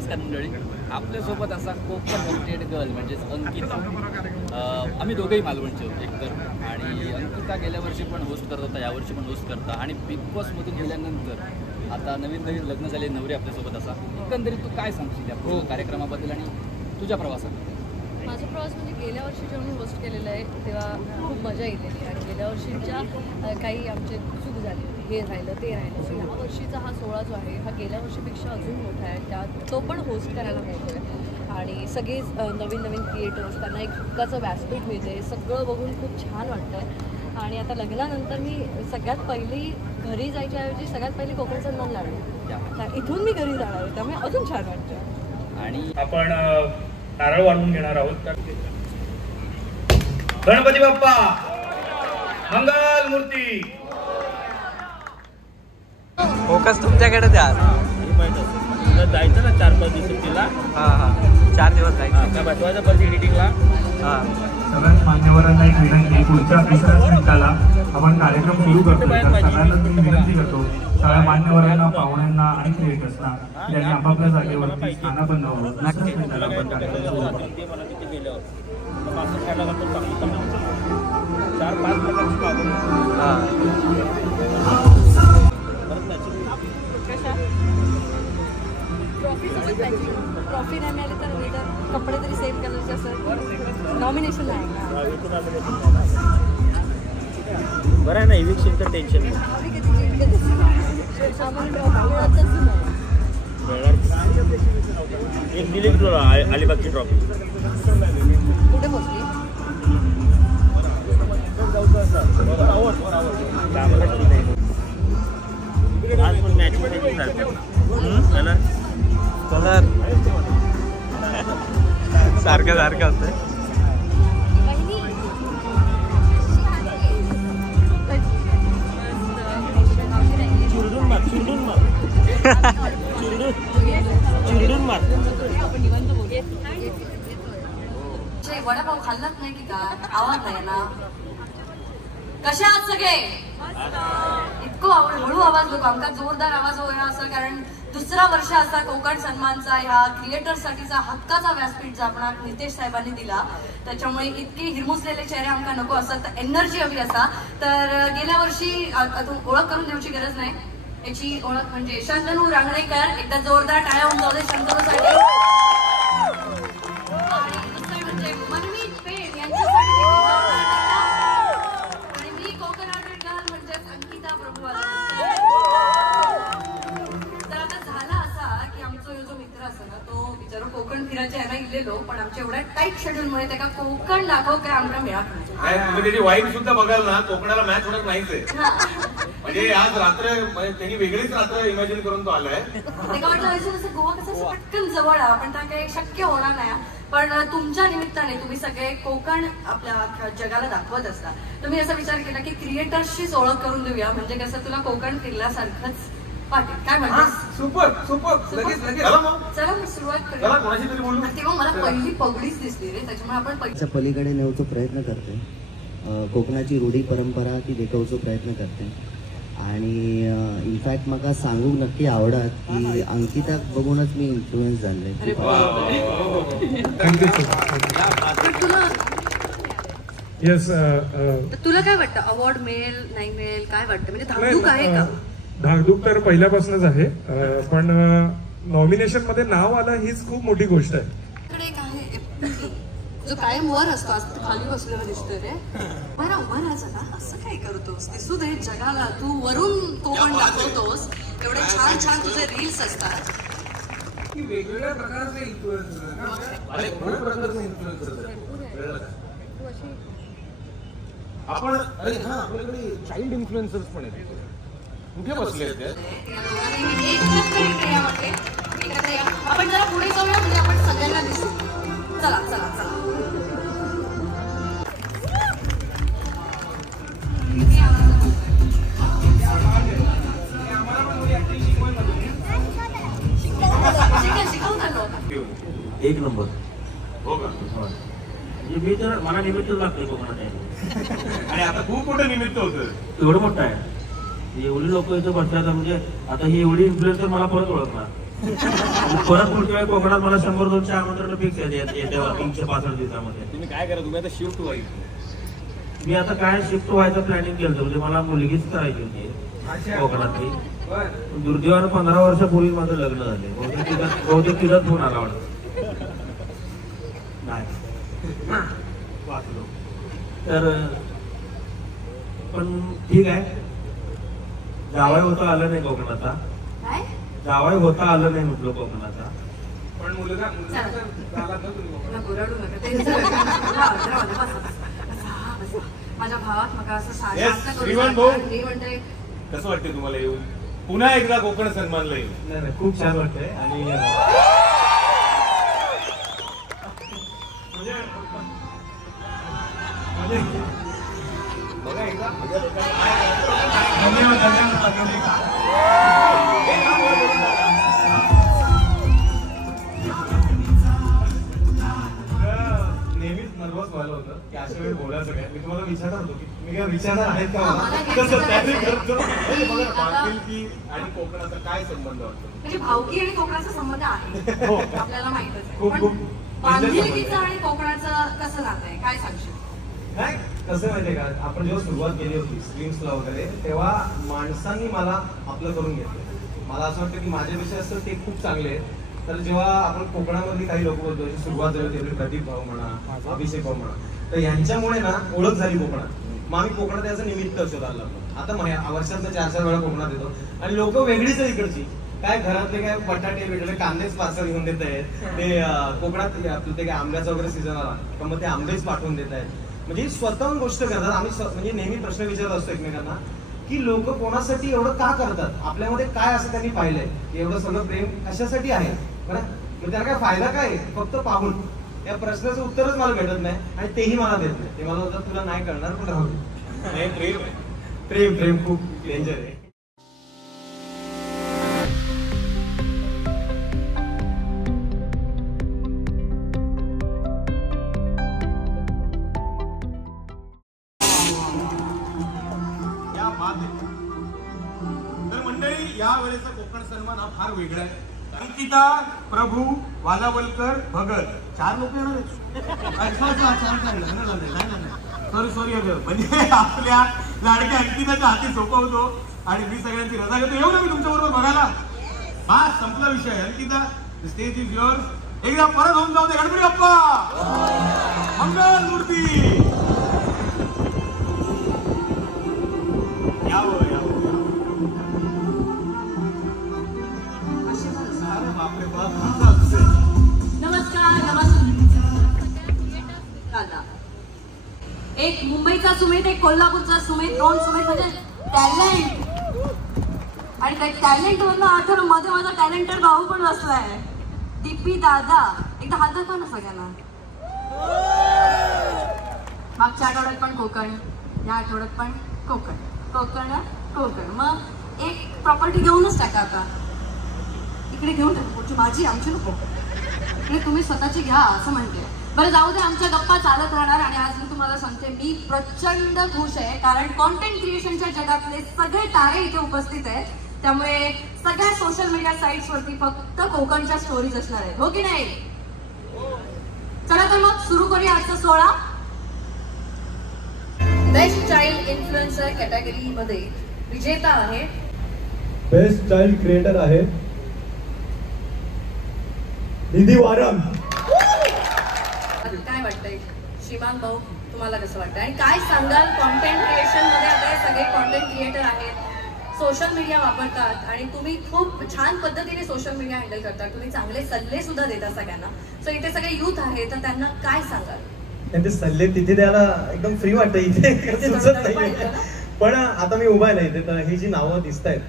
नमस्कार मंडळी. आपल्यासोबत असा कोकण हॉस्टेड गर्ल म्हणजेच अंकिता, आम्ही दोघेही मालवणचे होतो एकतर. आणि अंकिता गेल्या वर्षी पण होस्ट करत होता, यावर्षी पण होस्ट करता. आणि बिग बॉसमधून गेल्यानंतर आता नवीन लग्न झाले नवरे आपल्यासोबत. असा एकंदरीत तू काय सांगशील त्या कार्यक्रमाबद्दल आणि तुझ्या प्रवासात? माझा प्रवास म्हणजे गेल्या वर्षी जेव्हा मी होस्ट केलेलं आहे तेव्हा खूप मजा येलेली. आणि गेल्या वर्षीच्या काही आमचे चूक झाली होती, हे राहिलं ते राहिलं. सो ह्या वर्षीचा हा सोहळा जो आहे हा गेल्या वर्षीपेक्षा अजून मोठा आहे. त्यात तो पण होस्ट करायला मिळतो आहे. आणि सगळे नवीन क्रिएटर्स, त्यांना एक हक्काचं व्यासपीठ मिळते. हे सगळं बघून खूप छान वाटतं आहे. आणि आता लग्नानंतर मी सगळ्यात पहिली घरी जायच्याऐवजी सगळ्यात पहिली कोकण सन्मान लावणार. इथून मी घरी जाणार आहे, त्यामुळे अजून छान वाटतं. आणि आपण नारळ वाढवून घेणार आहोत. गणपती बाप्पा मंगल मूर्ती. फोकस तुमच्याकडे द्या. जायचं ना 4-5 दिवस तिला. हां 4 दिवस जायचं. बसवायचं परत एडिटिंगला. सगळ्याच मान्यवरांना एक विनंती, पुढच्या 3 मिनिटाला आपण कार्यक्रम सुरू करतो. सगळ्यांना मी विनंती करतो, सगळ्या मान्यवरांना, पाहुण्यांना आणि क्रिएटर्सना त्यांनी आपापल्या जागेवरती स्थानापन्न व्हावं. ट्रॉफी नाही मिळाली तर मी तर कपडे तरी सेम कलरचे असं नॉमिनेशन नाही. बरं आहे ना, इव्हिक्शनचं टेन्शन नाही. एक दिली तुला अलिबागची ट्रॉफी. कुठे पोचली? आज पण मॅचमध्ये कलर सारखं असतं. चिरडून मार. वडापाव खाल्लाच नाही की काय? आवाज नाही ना. कशा आहात सगळे? इतकं हळू आवाज नको, आमका जोरदार आवाज होणार असं. कारण दुसरा वर्ष असा कोकण सन्मानचा ह्या क्रिएटर्ससाठीचा हक्काचा व्यासपीठ आपण नितेश साहेबांनी दिला. त्याच्यामुळे इतके हिरमुसलेले चेहरे आमका नको असत, एनर्जी हवी असा. तर गेल्या वर्षी ओळख करून देऊची गरज नाही. याची ओळख म्हणजे शंतनू रांगणेकर. एकदा जोरदार टाळ्या होऊन जाऊ दे शंतनूसाठी. आणि दुसरे म्हणजे मनमीत पेठ यांच्यासाठी. आणि मी कोकण हॉस्टेड गर्ल म्हणजेच अंकिता प्रभू. तर आता झाला असा की आमचा जो मित्र असतो ना तो बिचारो कोकण फिरायच्या ह्याला गेलेलो, पण आमच्या एवढ्या टाईट शेड्यूलमुळे त्याला कोकण दाखव काय आमचा मिळत नाही. तुम्ही त्याची वाईफ सुद्धा बघाल ना, कोकणाला मॅच होणार नाहीच आहे. म्हणजे आज रात्र त्यांनी वेगळीच रात्र इमॅजिन करून तो आलाय. एका वाटलं गोवा कसं पटकन जवळ आहे, पण त्या काही शक्य होणार नाही. पण तुमच्या निमित्ताने तुम्ही सगळे कोकण आपल्या जगाला दाखवत असता. तुम्ही असा विचार केला की क्रिएटर्सचीच ओळख करून देऊया, म्हणजे कसं तुला कोकण फिरल्यासारखंच वाटेल. काय म्हणतेस? सुपर चला मग सुरुवात करूया. तेव्हा मला पहिली पगडीच दिसली रे, त्याच्यामुळे आपण पलीकडे नेऊचो प्रयत्न करते. कोकणाची रूढी परंपरा ती देखावचो प्रयत्न करते. आणि इनफॅक्ट म्हाका सांगूक नक्की आवडत की अंकिताक बघूनच मी इन्फ्लुएन्स झाले. तुला काय वाटतं, अवॉर्ड मिळेल नाही मिळेल काय वाटतं? म्हणजे धाकधूक आहे का? धाकधूक तर पहिल्यापासूनच आहे, पण नॉमिनेशन मध्ये नाव आलं हीच खूप मोठी गोष्ट आहे. एक आहे जो कायम वर असतो, आज खाली बसलेला दिसतोय रे. बरं वराचा का असं काय करतोस? दिसू दे जगाला, तू वरून कोकण दाखवतोस. एवढे छान तुझे रील्स असतात. वेगवेगळ्या प्रकारचे इन्फ्लुएन्सर आपण आपल्याकडे चाइल्ड इन्फ्लुएन्सर्स पण आहेत. कुठे बसले आहेत? आपण जरा पुढे जाऊया, म्हणजे आपण सगळ्यांना दिसू. चला एक नंबर. हो का? मी तर मला निमित्त लागतोय कोकणात. आणि आता खूप मोठं निमित्त होतं. एवढं मोठं आहे. एवढी लोक इथं बसतात, म्हणजे आता ही एवढी इन्फ्लुएन्सर मला परत ओळखणार. परत पुढच्या वेळी कोकणात मला 100-200 आमंत्रण फिक्स येत्या 365 दिवसामध्ये. तुम्ही काय करा, तुम्ही आता शिफ्ट व्हाल. मी आता काय शिफ्ट व्हायचं प्लॅनिंग केलं म्हणजे मला मुलगीच करायची होती कोकणातली. दुर्दैवानं 15 वर्षापूर्वी माझं लग्न झाले. बहुतेक तिथंच फोन आला वाटतं. नाही वाचलो तर पण ठीक आहे. जावई होता आलं नाही कोकणाचा. जावई होता आलं नाही म्हटलं कोकणाचा. पण मुलगा झाला ना तुम्ही. माझ्या भावात मग असं Yes, श्रीमान भाऊ. कसं वाटते तुम्हाला येऊन पुन्हा एकदा कोकण सन्मानला येईल? नाही खूप छान वाटतंय आणि बघा एकदा नेहमीच नर्वस व्हायला होतं की अशा वेळी बोलायचं काय. मी तुम्हाला विचारणार होतो की तुम्ही काय विचारणार आहेत का मला? कसं त्याने करतो बांधिलकी आणि कोकणाचा काय संबंध वाटतो? म्हणजे भावकी आणि कोकणाचा संबंध आहे हो. आपल्याला माहितच आहे. खूप पण खूप बांधिलकीचं आणि कोकणाचं कसं नातं आहे काय सांगशील? काय कसं माहितीये का, आपण जेव्हा सुरुवात केली होती स्ट्रीम्सला वगैरे तेव्हा माणसांनी मला आपलं करून घेतलं. मला असं वाटतं की माझ्यापेक्षा असं ते खूप चांगले आहेत. तर जेव्हा आपण कोकणामधली काही लोक बोलतो सुरुवात झाली होती प्रदीप भाऊ म्हणा, अभिषेक भाऊ म्हणा, तर यांच्यामुळे ना ओळख झाली कोकणात. मग आम्ही कोकणात याचं निमित्त शोधायला लागलो. आता वर्षांचा 4-4 वेळा कोकणात येतो आणि लोक वेगळीच आहे इकडची. काय घरातले काय बटाटे वेगळे कांदेच पार्सल घेऊन देत आहेत. ते कोकणात आपलं ते काय आंब्याचा वगैरे सीझन आला तर मग ते आंबेच पाठवून देत आहेत. म्हणजे स्वतःहून गोष्ट करतात. आम्ही म्हणजे नेहमी प्रश्न विचारत असतो एकमेकांना की लोक कोणासाठी एवढं का करतात, आपल्यामध्ये काय असं त्यांनी पाहिलंय, एवढं सगळं प्रेम कशासाठी आहे बरं, मग त्याला काय फायदा काय फक्त पाहून. या प्रश्नाचं उत्तरच मला भेटत नाही आणि तेही मला देत नाही. ते मला होतं तुला नाही कळणार पण राहू दे. प्रेम आहे. प्रेम प्रेम खूप डेंजर आहे. तर मंडळी या वेळेचा कोकण सन्मान हा फार वेगळा आहे. अंकिता, प्रभू, वालावलकर, भगत 4 लोक येणार आहेत. सॉरी म्हणजे आपल्या लाडक्या अंकिताच्या हाती सोपवतो आणि मी सगळ्यांची रजा घेतो. येऊ ना मी तुमच्या बरोबर बघायला. हा संपला विषय. Ankita stage is yours. एकदा परत होऊन जाऊ दे. गणपती बाप्पा मंगल मूर्ती. यावं एक मुंबईचा सुमित, एक कोल्हापूरचा सुमित, 2 सुमित म्हणजे टॅलेंट. आणि त्या टॅलेंट वरनं आठवण मध्ये माझा टॅलेंटेड भाऊ पण बसलाय दीपी दादा. एकदा हात दाखवा ना सगळ्यांना. मागच्या आठवड्यात पण कोकण, या आठवड्यात पण कोकण कोकण कोकण. मग एक प्रॉपर्टी घेऊनच टाका. आता इकडे घेऊन टाका. पुढची माझी आमची नको, इकडे तुम्ही स्वतःची घ्या असं म्हणते. बरं जाऊ दे, आमच्या गप्पा चालत राहणार. आणि आज मी तुम्हाला सांगते मी प्रचंड खुश आहे कारण कॉन्टेंट क्रिएशनच्या जगातले सगळे तारे इथे उपस्थित आहेत. त्यामुळे सगळ्या सोशल मीडिया साईट्स वरती फक्त कोकणच्या स्टोरीज असणार आहेत, हो की नाही? चला तर मग सुरू करूया आजचा सोहळा. बेस्ट चाइल्ड इन्फ्लुएन्सर कॅटेगरी मध्ये विजेता आहे, बेस्ट चाइल्ड क्रिएटर आहे निधी वारम. काय वाटतंय श्रीमान भाऊ, तुम्हाला कसं वाटतं आणि काय सांगाल? कॉन्टेंट क्रिएशन मध्ये आता हे सगळे कॉन्टेंट क्रिएटर आहेत, सोशल मीडिया वापरतात आणि तुम्ही खूप छान पद्धतीने सोशल मीडिया हँडल करतात. तुम्ही चांगले सल्ले सुद्धा देता सगळ्यांना. सो इथे सगळे यूथ आहे तर त्यांना काय सांगाल? त्यांचे सल्ले तिथे द्यायला एकदम फ्री वाटतं. इथे सुचत नाही. पण आता मी उभा आहे ना इथे, तर ही जी नावं दिसत आहेत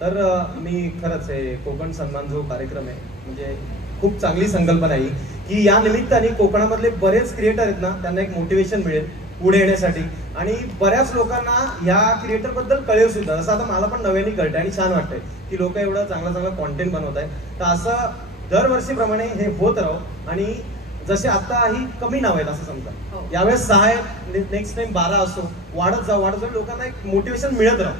तर मी खरंच आहे कोकण सन्मान जो कार्यक्रम आहे म्हणजे खूप चांगली संकल्पना आहे की या निमित्ताने कोकणामधले बरेच क्रिएटर आहेत ना त्यांना एक मोटिवेशन मिळेल पुढे येण्यासाठी. आणि बऱ्याच लोकांना या क्रिएटर बद्दल कळेल सुद्धा. जसं आता मला पण नव्याने कळतंय आणि छान वाटतंय की लोक एवढं चांगला कॉन्टेंट बनवत आहेत. तर असं दरवर्षीप्रमाणे हे होत राहो आणि जसे आता ही कमी नाव आहेत असं समजा, यावेळेस 6 आहेत, नेक्स्ट टाइम 12 असो, वाढत जाऊ लोकांना एक मोटिवेशन मिळत राहू.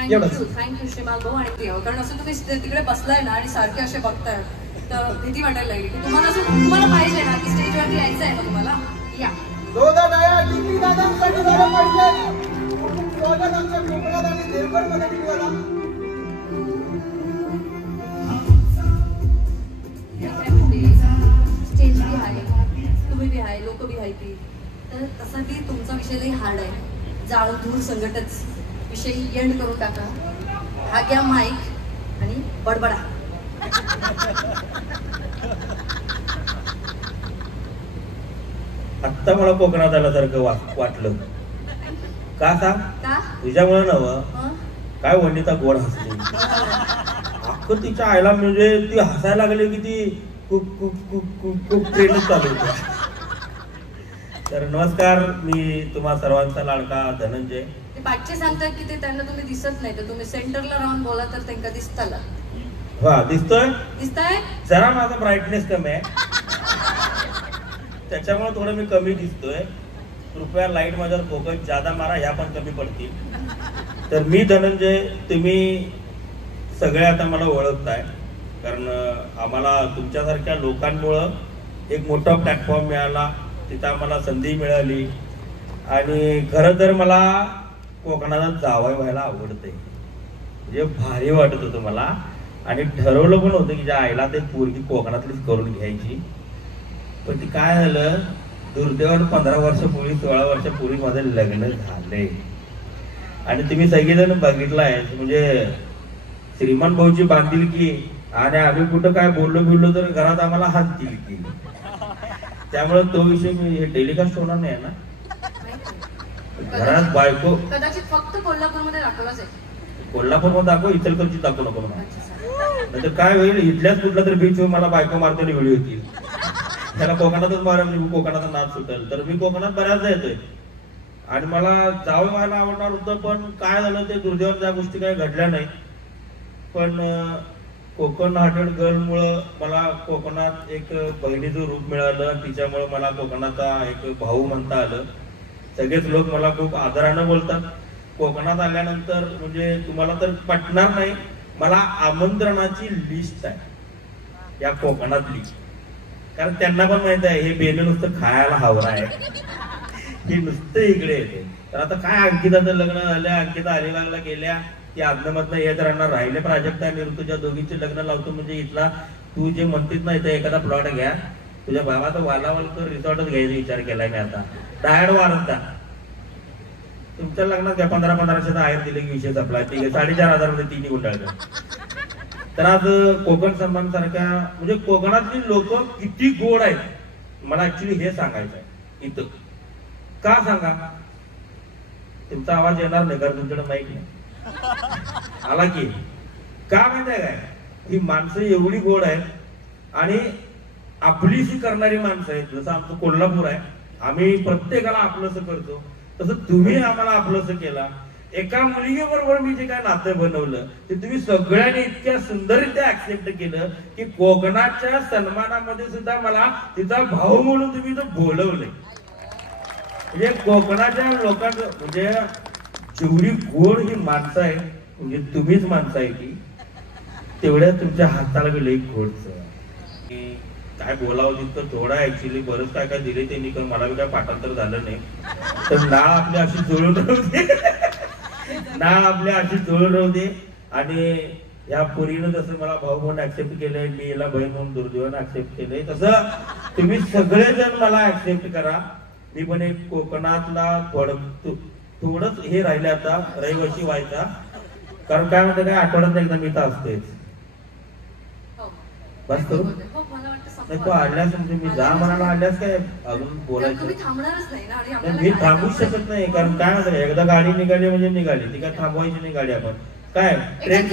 थँक्यू श्रीमाल भाऊ आणि प्रिया, कारण असं तुम्ही तिकडे बसलाय ना आणि सारखे असे बघताय तर भीती वाटायला लागली की तुम्हाला पाहिजे ना की स्टेजवरती यायचं आहे ना तुम्हाला या. स्टेज बी आहे, तुम्ही बी आहे, लोक बी आहे ती, तर तसा बी तुमचा विषय लई हार्ड आहे. जाळ धूर संकटच विषय एंड करून टाका. हा घ्या माईक आणि बडबडा. आत्ता मला कोकणात आल्यासारखं वाटलं. का सांग? का तुझ्यामुळे नवं काय वनिता गोड हसली. अख्खं तिच्या आईला म्हणजे ती हसायला लागली की ती खूप ट्रेनच चालू होती. तर नमस्कार, मी तुम्हा सर्वांचा लाडका धनंजय. ते पाठचे सांगतात की ते त्यांना तुम्ही दिसत नाही, तर तुम्ही सेंटरला राहून बोला तर त्यांना दिसताला. हा दिसतोय जरा माझा ब्राईटनेस कमी आहे त्याच्यामुळे थोडं मी कमी दिसतोय. कृपया लाईट माझ्यावर फोकस ज्यादा मारा, ह्या पण कमी पडतील. तर मी धनंजय, तुम्ही सगळे आता मला ओळखताय कारण आम्हाला तुमच्यासारख्या लोकांमुळं एक मोठा प्लॅटफॉर्म मिळाला, तिथं आम्हाला संधी मिळाली. आणि खरं तर मला कोकणात जावं व्हायला आवडतंय, म्हणजे भारी वाटत होतं मला. आणि ठरवलं पण होतं की ज्या आईला ते पोरगी कोकणातलीच करून घ्यायची. पण ती काय झालं, दुर्दैवानं 15 वर्षापूर्वी 16 वर्षापूर्वी माझं लग्न झालंय. आणि तुम्ही सगळेजण बघितलंय म्हणजे श्रीमान भाऊची बांधिलकी, आणि आम्ही कुठं काय बोललो तर घरात आम्हाला हाणतील की. त्यामुळे तो विषय मी हे टेलिकास्ट होणार नाही ना. घरात बायको कदाचित फक्त कोल्हापूरमध्ये दाखवलाच आहे. कोल्हापूरमध्ये दाखव, इचलकरंजी दाखवू नको म्हणा. नाहीतर काय होईल, इथल्याच कुठला तरी बीचवर मला बायको मारताना व्हिडिओ येतील. त्याला कोकणातच मारा, कोकणाचा नाच सुटेल. तर मी कोकणात बऱ्याचदा येतोय आणि मला जावं व्हायला आवडणार होतं. पण काय झालं, ते दुर्दैवानं त्या गोष्टी काही घडल्या नाही. पण कोकण हार्टेड गर्लमुळं मला कोकणात एक बहिणीचं रूप मिळालं. तिच्यामुळे मला कोकणाचा एक भाऊ म्हणता आलं. सगळेच लोक मला खूप आदरानं बोलतात. कोकणात आल्यानंतर म्हणजे तुम्हाला तर पटणार नाही, मला आमंत्रणाची लिस्ट आहे या कोकणातली. कारण त्यांना पण माहित आहे हे बेन नुसतं खायला हवं आहे, हे नुसतं इकडे येते. तर आता काय अंकिताचं लग्न झालं, अंकिता अलिबागला गेल्या, ती आदनमधनं येत राहणार. राहिले प्राजक्ता आणि ऋतूच्या दोघींचे लग्न लावतो म्हणजे इथला तू जे म्हणतीस ना, इथं एखादा प्लॉट घ्या, तुझ्या भावाचा वालावलकर रिसॉर्टच घ्यायचा विचार केलाय मी आता. डायड वारंता तुमच्या लग्नात घ्या, 1500 आहेर दिले की विषय संपला. ठीक आहे, 4500 मध्ये 3 गुंडाळलं. तर आज कोकण सन्मान सारख्या म्हणजे कोकणातली लोक किती गोड आहेत, मला ऍक्च्युली हे सांगायचं आहे इथं. का सांगा, तुमचा आवाज येणार नाही कारण तुमच्याकडे माईक नाही आला की. का माहिती आहे काय, ही माणसं एवढी गोड आहेत आणि आपलीशी करणारी माणसं आहेत. जसं आमचं कोल्हापूर आहे, आम्ही प्रत्येकाला आपलंसं करतो, तसं तुम्ही आम्हाला आपलंसं केला. एका मुलगीबरोबर मी जे काय नातं बनवलं ते तुम्ही सगळ्यांनी इतक्या सुंदररित्या ऍक्सेप्ट केलं की कोकणाच्या सन्मानामध्ये सुद्धा मला तिचा भाऊ म्हणून तुम्ही तो बोलवलंय. म्हणजे कोकणाच्या लोकांचं म्हणजे जेवढी गोड ही माणसं आहे, म्हणजे तुम्हीच माणसं आहे की तेवढ्या तुमच्या हाताला गेलं एक गोडचं. काय बोलावं तिथं थोडा ऍक्च्युली बरंच काय काय दिले त्यांनी, पण मला काय पाठांतर झालं नाही. तर नाळ आपली अशी जुळून राहू दे, नाळ आपल्या अशी जुळून राहू दे. आणि या पोरीनं जसं मला भाऊ म्हणून ऍक्सेप्ट केलंय, मी याला बहीण म्हणून दुर्दैवानं ऍक्सेप्ट केलंय, तसं तुम्ही सगळेजण मला ऍक्सेप्ट करा. मी पण एक कोकणातला थोडंच हे राहिले आता रहिवासी व्हायचा. कारण काय म्हणते काय, आठवड्यात एकदा मी तर असतेच. बस करू नाही तो आल्यास म्हणजे मी जा म्हणाला आल्यास काय अजून बोलायचं. मी थांबूच शकत नाही कारण काय म्हणतात, एकदा गाडी निघाली म्हणजे निघाली, ती काय थांबवायची नाही गाडी. आपण काय ट्रेन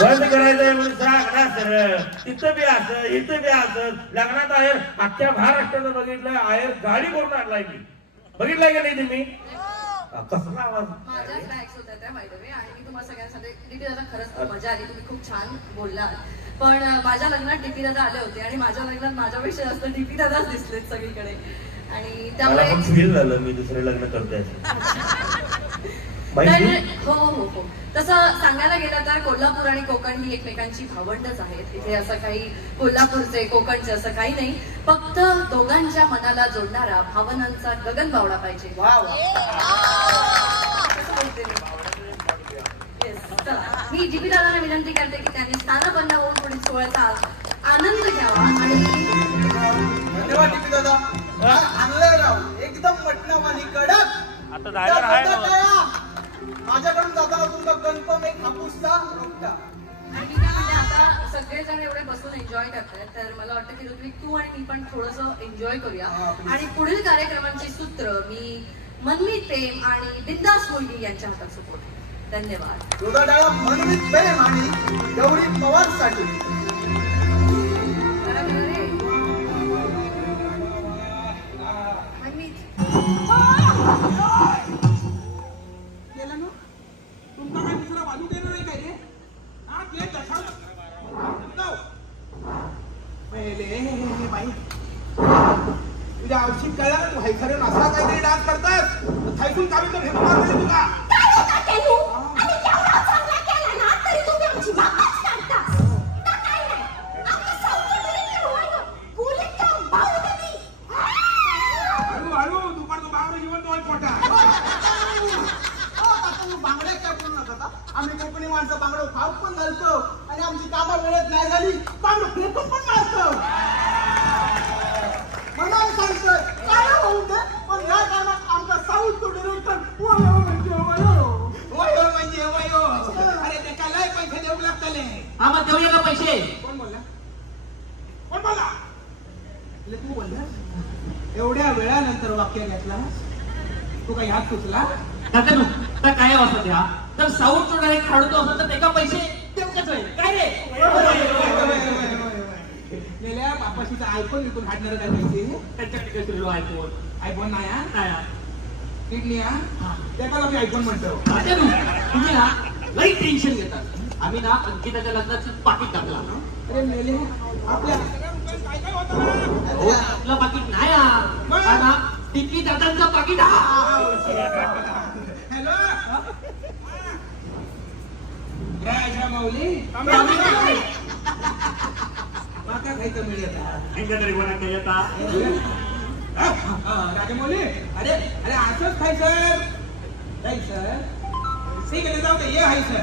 बंद करायचंय म्हणून सांग ना सरळ. तिथं बी असं इथं बी असं. लग्नात आहेर अख्ख्या महाराष्ट्रानं बघितलंय, आहेर गाडी करून आणलाय मी. बघितलाय का नाही तुम्ही? कसला आवाज. माझ्याच बॅग्स होत्या त्या बाय द वे. आणि मी तुम्हाला सगळ्यांसाठी डीपी दादा खरंच मजा आली, तुम्ही खूप छान बोलला. पण माझ्या लग्नात डीपी दादा आले होते आणि माझ्या लग्नात माझ्यापेक्षा जास्त डीपी दादाच दिसलेत सगळीकडे. आणि त्यामुळे फील झालं मी दुसरं लग्न करते. हो हो हो. तसं सांगायला गेलं तर कोल्हापूर आणि कोकण ही एकमेकांची भावंडच आहेत. इथे असं काही कोल्हापूरचे कोकणचे असं काही नाही, फक्त दोघांच्या मनाला जोडणारा भावनांचा गगनबावडा पाहिजे. मी जीपी दादांना विनंती करते की त्यांनी स्थानबंद होऊन पुढील सोहळ्याचा आनंद घ्यावा. आणि धन्यवाद जीपी दादा. आणलंय राव एकदम मटणावानी कडक. आता ड्रायव्हर आहे माझ्याकडून जाताना तुमचा कन्फर्म एक हापूसचा रोपटा. आता सगळेजण एवढे बसून एन्जॉय करतायत, तर मला वाटतं की ऋत्विक तू आणि मी पण थोडंसं एन्जॉय करूया. आणि पुढील कार्यक्रमांची सूत्र मी मनमीत प्रेम आणि बिंदास मुलगी यांच्या हातात सोपवते. धन्यवाद. दुधाडाळा मनमीत प्रेम आणि गौरी पवारसाठी. तुमचा काय दुसरा बाजू देणार नाही काय रे? हा ते कशा पहिले बाई तुझ्या औषध कळला ना, तू हैखरे असा काहीतरी डान्स करतात थायसून काढून तर फेकून मारले तुला. हळूहळू दुपारचं बांगडं जीवन तो पोटा. बांगड्या काय करू नका. आम्ही कोकणी माणसं बांगडं खाऊ पण घालतो आणि आमची कामं वेळेत नाही झाली बांगडं फेकून पण मारतो. म्हणून सांगतोय काय होऊ दे, पण या कामात आमचा साऊथचा डिरेक्टर वयो म्हणजे वयो. अरे ते काय पैसे देऊ लागतले. आम्हाला देऊया का पैसे? कोण बोलला? कोण बोलला? तू बोलला एवढ्या वेळानंतर वाक्य घेतला तू काही हात सुचला? काका तर काय वाजता द्या तर साऊथ चोडा एक खाडतो असं तर त्याचा पैसे देऊ कसं आहे काय रे? गेल्या बापाशीचा आयफोन विकून हाडणार काय पैसे? त्याच्याकडे कसं आयफोन आयफोन नाही काय किडनी त्याला मी आयफोन म्हणतो. तुम्ही ना लई टेन्शन घेतात. आम्ही ना अंकिताच्या लग्नाचं पाकिट टाकला. अरे मेले आपल्या आपलं पाकिट नाही टिपी दादांचं पाकिट. हॅलो राजा माऊली माका खायचं मिळत राजा माऊली. अरे अरे असंच खायचं नाही सर. ठीक आहे जाऊ दे ये हाय सर.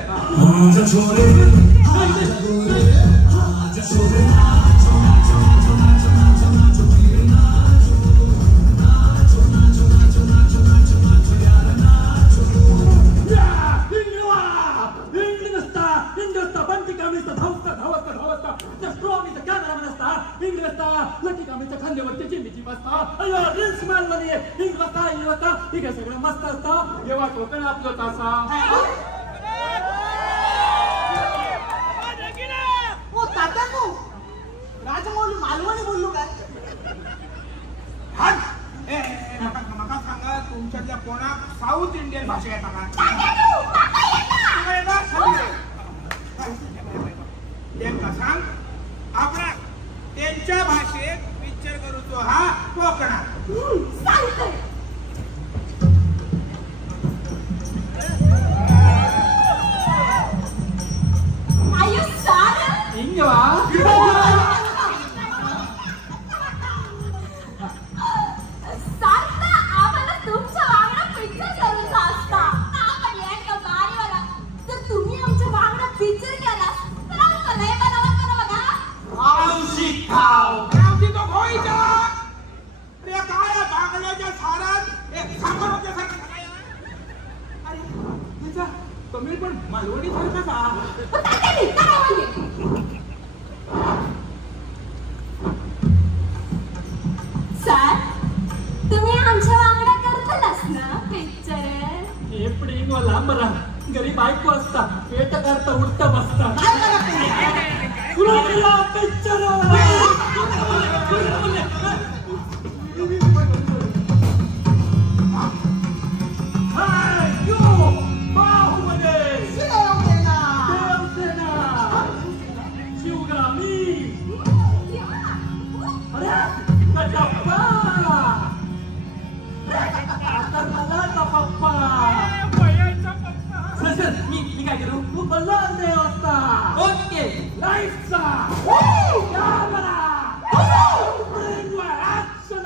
खांद्यावरती चिंडीची बसता रील्स मॅन मध्ये हिंग बसता ठीक आहे सगळं मस्त असतं. जेव्हा कोकण आपलं तासा राजमौली मालवणी बोललो काय? मका सांगा तुमच्यातल्या कोणाक साऊथ इंडियन भाषा येता का? त्यांना सांग आपण त्यांच्या भाषेत पिक्चर करूचो हा कोकणात. तमिळ पण मालवणी सर तुम्ही आमच्या वांगडा करतालच ना पिक्चर? एपडी लांब राहा गरीब बायको असता पेट करता उठता बसता पिक्चर. चल मी काय करू तू बोलला असता ओके लाईटचा कॅमेरा ब्रिंग ॲक्शन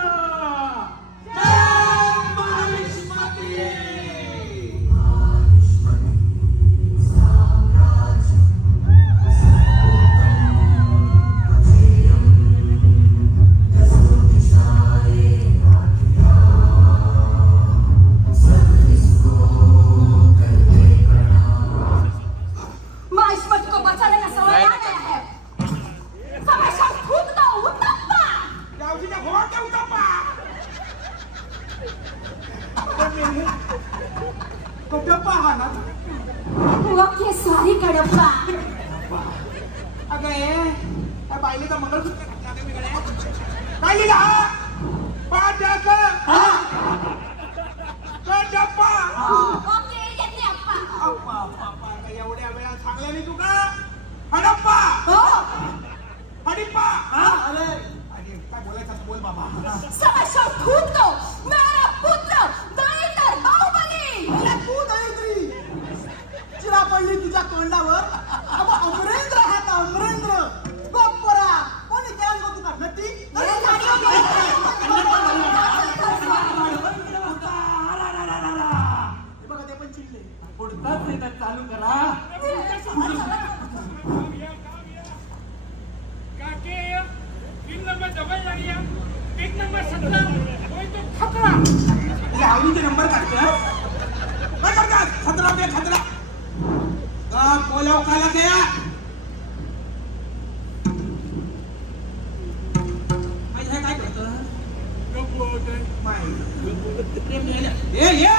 एवढ्या वेळा सांगला नाही तू का हडप्पा हडिप्पा अरे काय बोलायचं बोल बाबा चिरा पडली तुझ्या तोंडावर अमरेंद्र हात अमरेंद्र गोपरा कोणी केला तुका नटी बघा ते पण चिडले पुढचाच नाही चालू करा एक नंबर 17 तो खतरा आवडीचे नंबर काढतो काय करतात खतरा बे खतरा का बोलाव काला गया काय करतो ये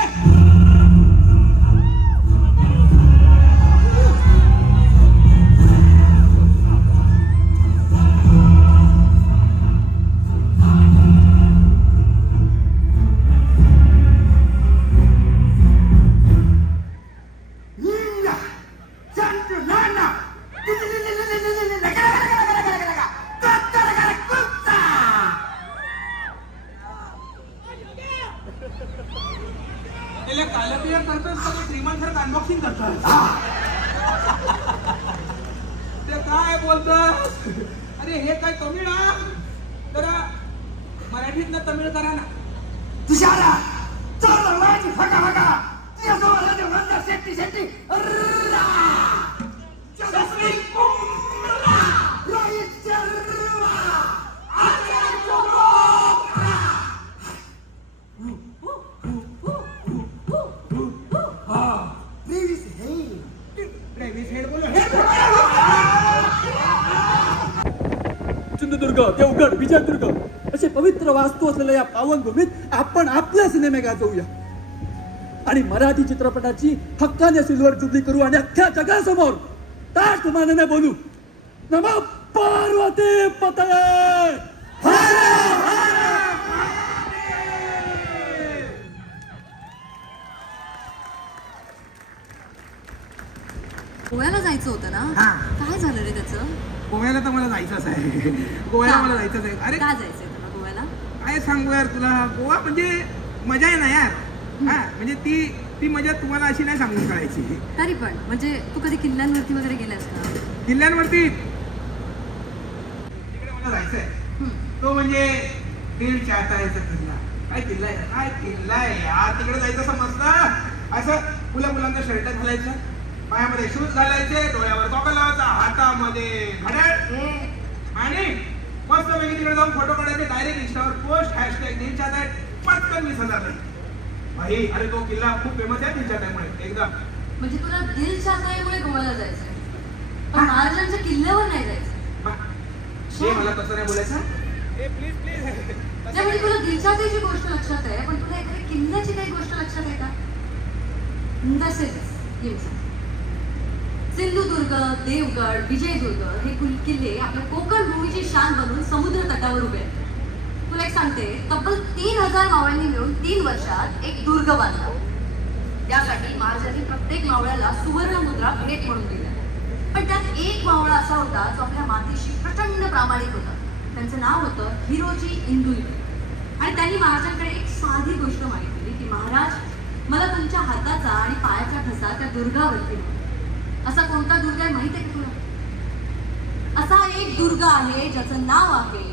अनबॉक्सिंग करतात ते काय बोलतात अरे हे काय तमिळ जरा मराठीतनं तमिळ करा ना तुषारा चल माझी फटा फटा तुझ्या जवळ आले म्हणता सेफ्टी सेफ्टी जसरी कुमला रोहित शर्मा सिंधुदुर्ग देवगड विजयदुर्ग असे पवित्र वास्तू असलेल्या या पावनभूमीत आपण आपल्या सिनेमेगा जाऊया आणि मराठी चित्रपटाची हक्काने सिल्वर जुबली करू आणि अख्ख्या जगासमोर ताठ मानेने बोलू नमः पार्वती पतये गोव्याला जायचं होतं ना काय झालं रे त्याचं गोव्याला तर मला जायचंच आहे गोव्याला मला जायचंच आहे अरे का जायचंय तुला गोव्याला काय सांगू यार तुला गोवा म्हणजे मजा आहे ना यार म्हणजे ती मजा तुम्हाला अशी नाही सांगून कळायची तरी पण म्हणजे तू कधी किल्ल्यांवरती वगैरे गेलास का किल्ल्यांवरती तिकडे मला जायचंय तो म्हणजे दिल चाहतायचा किल्ला काय किल्ला आहे काय किल्ला आहे यार तिकडे जायचं असं मस्त असं मुलांचं शर्ट घालायचं पायामध्ये शूज घालायचे डोळ्यावर गॉगल लावायचा हातामध्ये घड्याळ आणि मस्त पैकी तिकडे जाऊन फोटो काढायचे डायरेक्ट इंस्टावर पोस्ट हॅशटॅग दिलचात आहे पटकन 20,000 भाई अरे तो किल्ला खूप फेमस आहे दिलचातामुळे एकदम म्हणजे तुला दिलचातामुळे गोव्याला जायचंय पण महाराजांच्या किल्ल्यावर नाही जायचं हे मला तसं नाही बोलायचं प्लीज म्हणजे तुला दिलचाताची गोष्ट लक्षात आहे पण तुला एखाद्या किल्ल्याची काही गोष्ट लक्षात आहे का नसेल सिंधुदुर्ग देवगड विजयदुर्ग हे किल्ले आपल्या कोकण भूमीची शान बनवून समुद्र तटावर उभे आहेत तुला एक सांगते तब्बल 3,000 मावळ्यांनी मिळून 3 वर्षात एक दुर्ग बांधला त्यासाठी महाराजांनी प्रत्येक मावळ्याला सुवर्ण मुद्रा भेट म्हणून दिल्या पण त्यात एक मावळा असा होता जो आपल्या मातीशी प्रचंड प्रामाणिक होता त्यांचं नाव होतं हिरोजी इंदुलकर आणि त्यांनी महाराजांकडे एक साधी गोष्ट मागितली की महाराज मला तुमच्या हाताचा आणि पायाचा ठसा त्या दुर्गावरती असा कोणता दुर्गा आहे माहित आहे का तुला? असा एक दुर्गा आहे ज्याचं नाव आहे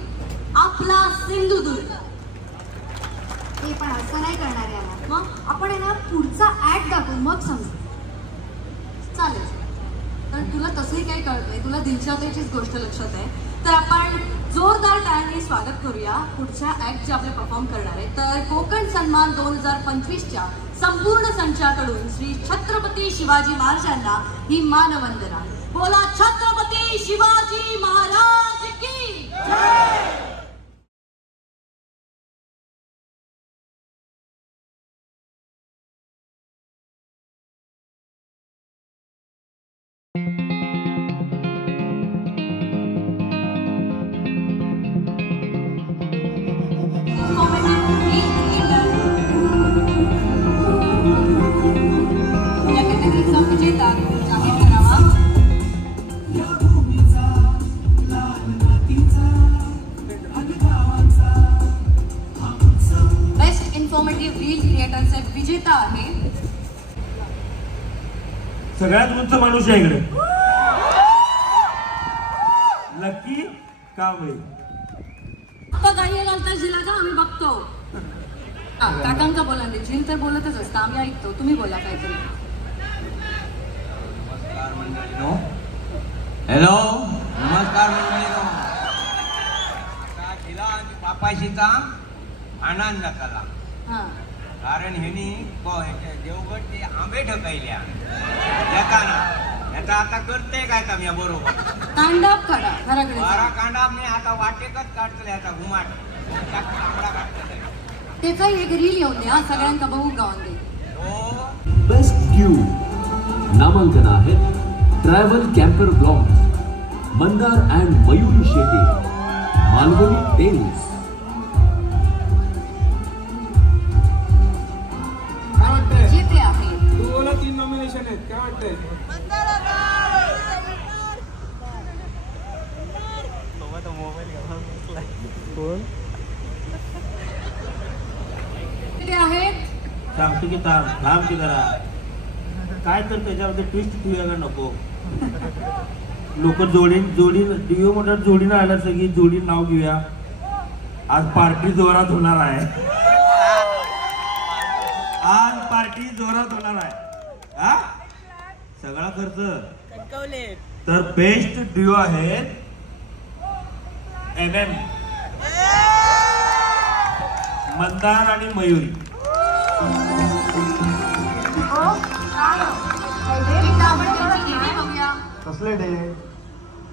आपला सिंधुदुर्ग. ते पण असं नाही करणार याला. मग आपण आहे ना पुढचा ऍड दाखवू मग समजा. चालेल, कारण तुला तसंही काही कळत नाही, तुला दिलशादाचीच गोष्ट लक्षात आहे. तर आपण जोरदार टाळ्यांनी स्वागत करूया पुढच्या ऍक्ट जे आपले परफॉर्म करणार आहे. तर कोकण सन्मान 2025च्या संपूर्ण संचाकडून श्री छत्रपती शिवाजी महाराजांना ही मानवंदना. बोला छत्रपती शिवाजी महाराज की जय. बेस्ट इन्फॉर्मेटिव्ह रील क्रिएटरचे विजेता आहे सगळ्यात उंच माणूस आहे इकडे लकी कांबळे. गाडी घालता जिला का आम्ही बघतो. काकांका बोला नाही, झील तर बोलतच असतं, आम्ही ऐकतो. तुम्ही बोला काहीतरी. हॅलो, नमस्कार मंडळीनो. जिला आणि बापाशीचा आनंद झाला कारण ह्यांनी देवगड ते आंबे ढकलल्या येताना. याचा आता करते काय का मी बरोबर कांडाप काढा घराकडे. बारा कांडाप मी आता वाटेकच काढतले आता घुमाट त्याचा एक रील येऊन द्या सगळ्यांका बघू गावात दे. बेस्ट गिफ्ट नामांकन आहेत travel camper blog Mandar and Mayur Shete Malvani tales. जिथे आहे 3 नॉमिनेशन आहेत. काय वाटतंय? सांगतो की थांब की जरा काय तर त्याच्यामध्ये ट्विस्ट ठेवूया का नको. लोक जोडी डिओ मोटर जोडीनं आल्या सगळी जोडी नाव घेऊया. आज पार्टी जोरात होणार आहे. आज पार्टी जोरात होणार आहे. हा सगळा खर्च तर बेस्ट डिओ आहेत MM मंदार आणि मयुरी. कसले डे?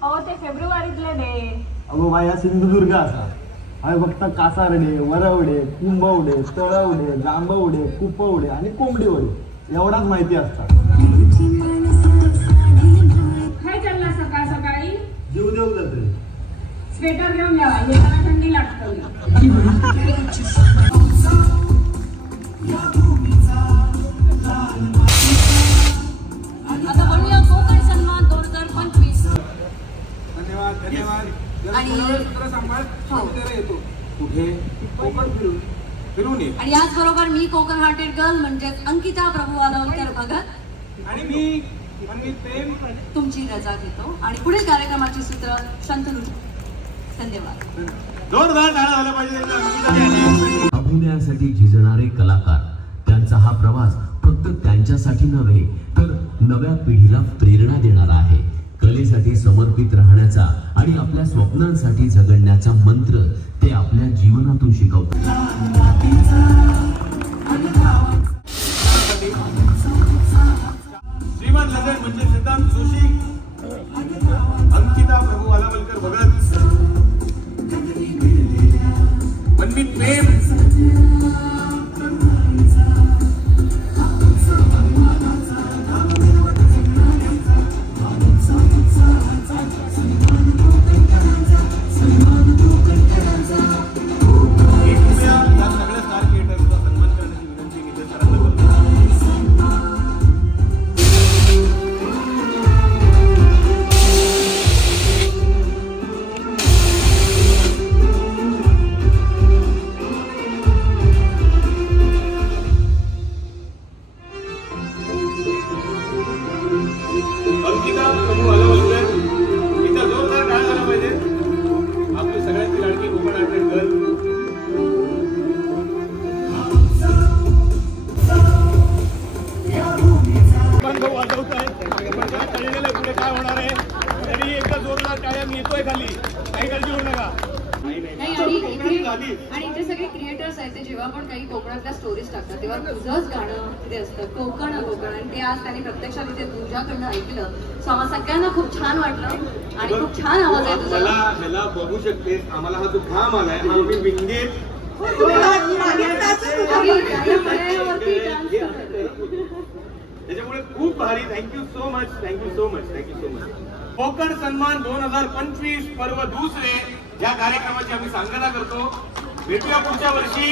अहो ते फेब्रुवारीतले डे. अगो बाया सिंधुदुर्ग असा हाय बघता कासारडे, वरवडे, कुंभवडे, तळवडे, जांभवडे, कुपवडे आणि कोंबडीवडे एवढाच माहिती असतात. काय चालला सकाळ सकाळी? जीव देऊ जाते. स्वेटर घेऊन यावा, येताना थंडी लागते. आता बोलूया कोकण सन्मान 2025. धन्यवाद. कुठे कोकण फिरून ये. आणि याचबरोबर मी कोकण हार्टेड गर्ल म्हणजेच अंकिता प्रभू आलवलकर भगत आणि मी मनमित प्रेम तुमची रजा घेतो आणि पुढील कार्यक्रमाची सूत्र शंतनू. धन्यवाद. जोरदार टाळ्या झाल्या पाहिजे. अभिनयासाठी झिजणारे कलाकार त्यांचा हा प्रवास फक्त त्यांच्यासाठी नव्हे तर नव्या पिढीला प्रेरणा देणारा आहे. कलेसाठी समर्पित राहण्याचा आणि आपल्या स्वप्नांसाठी झगडण्याचा मंत्र ते आपल्या जीवनातून शिकवतात. श्रीमान लगन म्हणजे सिद्धांत जोशी, अंकिता प्रभू आलावलकर भगत, मनमित प्रेम, या सगळ्या स्टार क्रिएटर्सचा आपला प्रभू आला बोलतोय. इथं जोरदार टाळ्या झाला पाहिजे. आपली सगळ्यांची लाडकी कोकण आर्टेड गर्ल वाजवत आहे. पुढे काय होणार आहे तरी एकदा जोरदार टाळ्या मी येतोय खाली, काही काळजी होऊ नका. आणि इथे सगळे क्रिएटर्स आहेत ते जेव्हा पण काही कोकणातल्या स्टोरीज टाकतात तेव्हा तुझंच गाणं तिथे असतं कोकण कोकण आणि ते आज त्यांनी प्रत्यक्षात इथे तुझ्याकडनं ऐकलं. सो आम्हाला सगळ्यांना खूप छान वाटलं आणि खूप छान आवाज आहे तुझा. ह्याला बघू शकतेस, आम्हाला हा जो घाम आलाय हा मी विंगेत त्याच्यामुळे खूप भारी. Thank you so much, thank you so much, thank you so much. Konkan सन्मान 2025 पर्व दुसरे या कार्यक्रमाची आम्ही सांगता करतो. भेटूया पुढच्या वर्षी.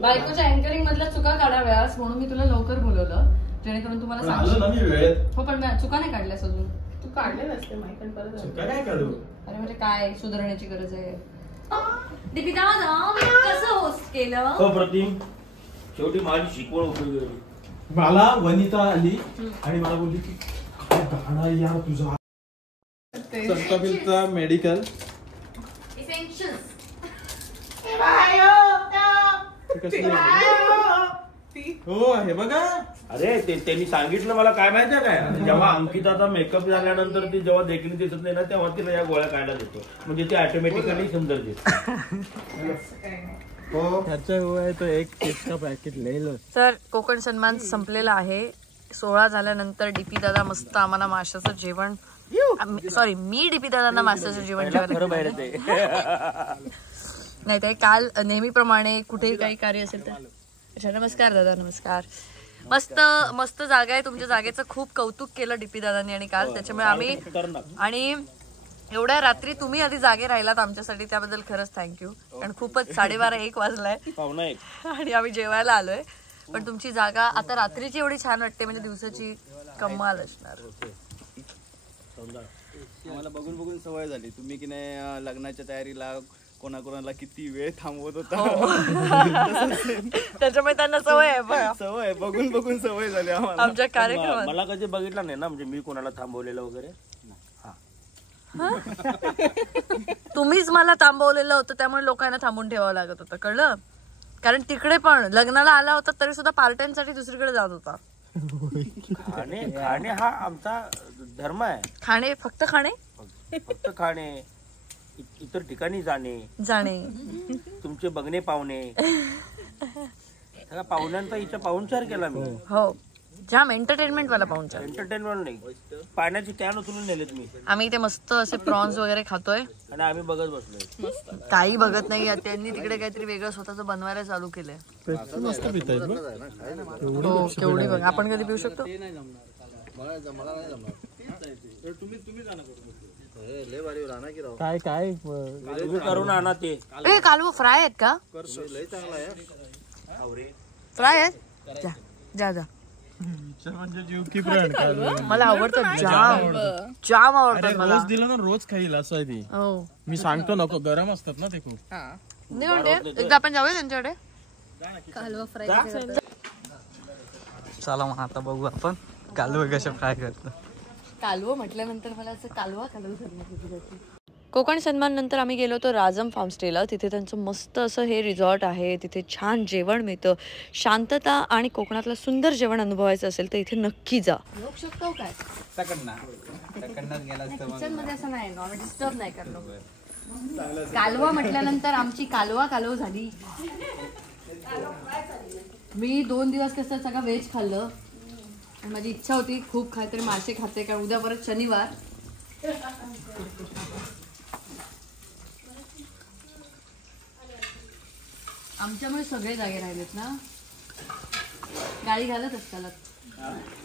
बायकोच्या अँकरिंग मधल्या चुका काढाव्यास म्हणून मी तुला लवकर बोलवलं जेणेकरून तुम्हाला सांगू. हो पण चुका नाही काढल्यास अजून. तू काढले नसते माहिती परत. अरे म्हणजे काय सुधारण्याची गरज आहे. दीपिका कसं होस्ट केलं. प्रतिम शेवटी माझी शिकवण उपयोगी झाली. मला वनिता आली आणि मला बोलली की काय गाणं यार तुझा. संतापिलचा मेडिकल हो हे बघा. अरे त्यांनी सांगितलं मला काय माहितीये काय, जेव्हा अंकिताचा मेकअप झाल्यानंतर ती जेव्हा देखील दिसत नाही ना तेव्हा तिला या गोळ्या काढला देतो म्हणजे ती ऑटोमॅटिकली सुंदर दिसते. तर कोकण सन्मान संपलेला आहे. 16 झाल्यानंतर डीपी दादा मस्त आम्हाला माशाचं जेवण सॉरी मी डीपी दादांना माशाचं जेवण जेवायला नाही ते काल नेहमीप्रमाणे कुठेही काही कार्य असेल तर. अच्छा नमस्कार दादा. नमस्कार. मस्त मस्त जागा आहे. तुमच्या जागेचं खूप कौतुक केलं डीपी दादांनी आणि काल त्याच्यामुळे आम्ही आणि एवढ्या रात्री तुम्ही आधी जागे राहिलात आमच्यासाठी त्याबद्दल खरंच थँक्यू. कारण खूपच 12:30-1 वाजलाय आणि आम्ही जेवायला आलोय. पण तुमची जागा आता रात्रीची एवढी छान वाटते म्हणजे दिवसाची कमाल असणार. आम्हाला बघून बघून सवय झाली. तुम्ही की नाही लग्नाच्या तयारीला कोणाकोणाला किती वेळ थांबवत होता त्याच्यामुळे त्यांना सवय आहे. सवय बघून बघून सवय झाली आम्हाला. आमच्या कार्यक्रमात मला कधी बघितलं नाही ना म्हणजे मी कोणाला थांबवलेलं वगैरे. तुम्हीच मला थांबवलेलं होतं त्यामुळे लोकांना थांबून ठेवावं लागत होतं कळलं. कारण तिकडे पण लग्नाला आला होता तरी सुद्धा पार्ट्यांसाठी दुसरीकडे जात होता. खाणे हा आमचा धर्म आहे. खाणे फक्त खाणे इतर ठिकाणी जाणे तुमचे बघणे पाहुणे पाहुण्यांचा इथं पाहुणचार केला मी. हो जाम एंटरटेनमेंट वाला पाहुणचार. एंटरटेनमेंट नाही पाण्याची कॅन उचलून नेलेत मी. आम्ही इथे मस्त असे प्रॉन्स वगैरे खातोय आणि आम्ही बघत बसलोय. काही बघत नाही. त्यांनी तिकडे काहीतरी वेगळं स्वतःच बनवायला चालू केलंय. हो केवढी बघ. आपण कधी पिऊ शकतो. काय काय करून आणा ते. कालवू फ्राय आहेत का. फ्राय आहेत जा जा. मला आवडतं जाम आवडतात मला. रोज दिलं ना रोज खाईल असं आहे ती. मी सांगतो नको, गरम असतात ना ते खूप. नाही म्हणते एकदा आपण जाऊया त्यांच्याकडे. कालवा फ्राय चला मग आता बघू आपण कालवे कशा फ्राय करतो. कालवं म्हटल्यानंतर मला असं कालवा झालं. कोकण सन्मान नंतर आम्ही गेलो होतो राजम फार्म स्टेला. तिथे त्यांचं मस्त असं हे रिसॉर्ट आहे. तिथे छान जेवण मिळतं, शांतता आणि कोकणातलं सुंदर जेवण अनुभवायचं असेल तर इथे नक्की जा. लोक शकतो काय किचन मध्ये असं नाही डिस्टर्ब नाही करलो. कालवा म्हटल्यानंतर आमची कालव झाली. मी 2 दिवस कसं सगळं व्हेज खाल्लं. माझी इच्छा होती खूप काहीतरी मासे खाते कारण उद्या परत शनिवार. आमच्यामुळे सगळे जागे राहिलेत ना. गाडी घालत असताना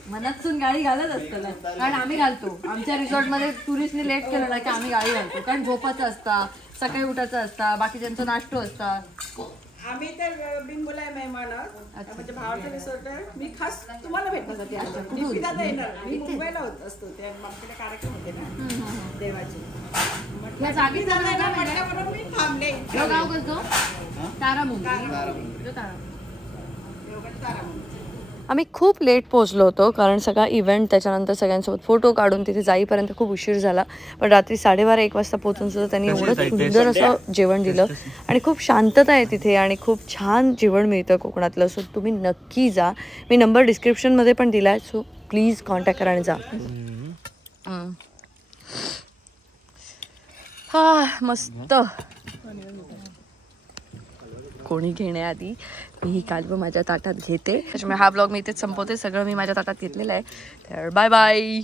मनातून गाडी घालत असताना कारण आम्ही घालतो. आमच्या रिसॉर्टमध्ये टुरिस्टने लेट केलं ना की आम्ही गाडी घालतो कारण झोपाचं असता, सकाळी उठायचं असता, बाकीच्यांचा नाश्तो असता. आम्ही तर बिनबोलाय मेहमान म्हणजे भावाचा रिसॉर्ट आहे. मी खास तुम्हाला भेटण्यासाठी आले. येणार मी मुंबईला होत असतो ते आपले कार्यक्रम होते ना देवाचे. या जागी म्हटल्याबरोबर मी थांबले. गाव कसं तारामुंडी. आम्ही खूप लेट पोहोचलो होतो कारण सगळा इव्हेंट त्याच्यानंतर सगळ्यांसोबत फोटो काढून तिथे जाईपर्यंत खूप उशीर झाला. पण रात्री 12:30-1 वाजता पोहोचून सुद्धा त्यांनी एवढं सुंदर असं जेवण दिलं आणि खूप शांतता आहे तिथे आणि खूप छान जेवण मिळतं कोकणातलं. सो तुम्ही नक्की जा. मी नंबर डिस्क्रिप्शनमध्ये पण दिला आहे. सो प्लीज कॉन्टॅक्ट करा आणि जा. हा मस्त. कोणी घेण्याआधी मी ही कालवं माझ्या ताटात घेते. त्याच्यामुळे हा ब्लॉग मी इथेच संपवते. सगळं मी माझ्या ताटात घेतलेलं आहे. तर बाय बाय.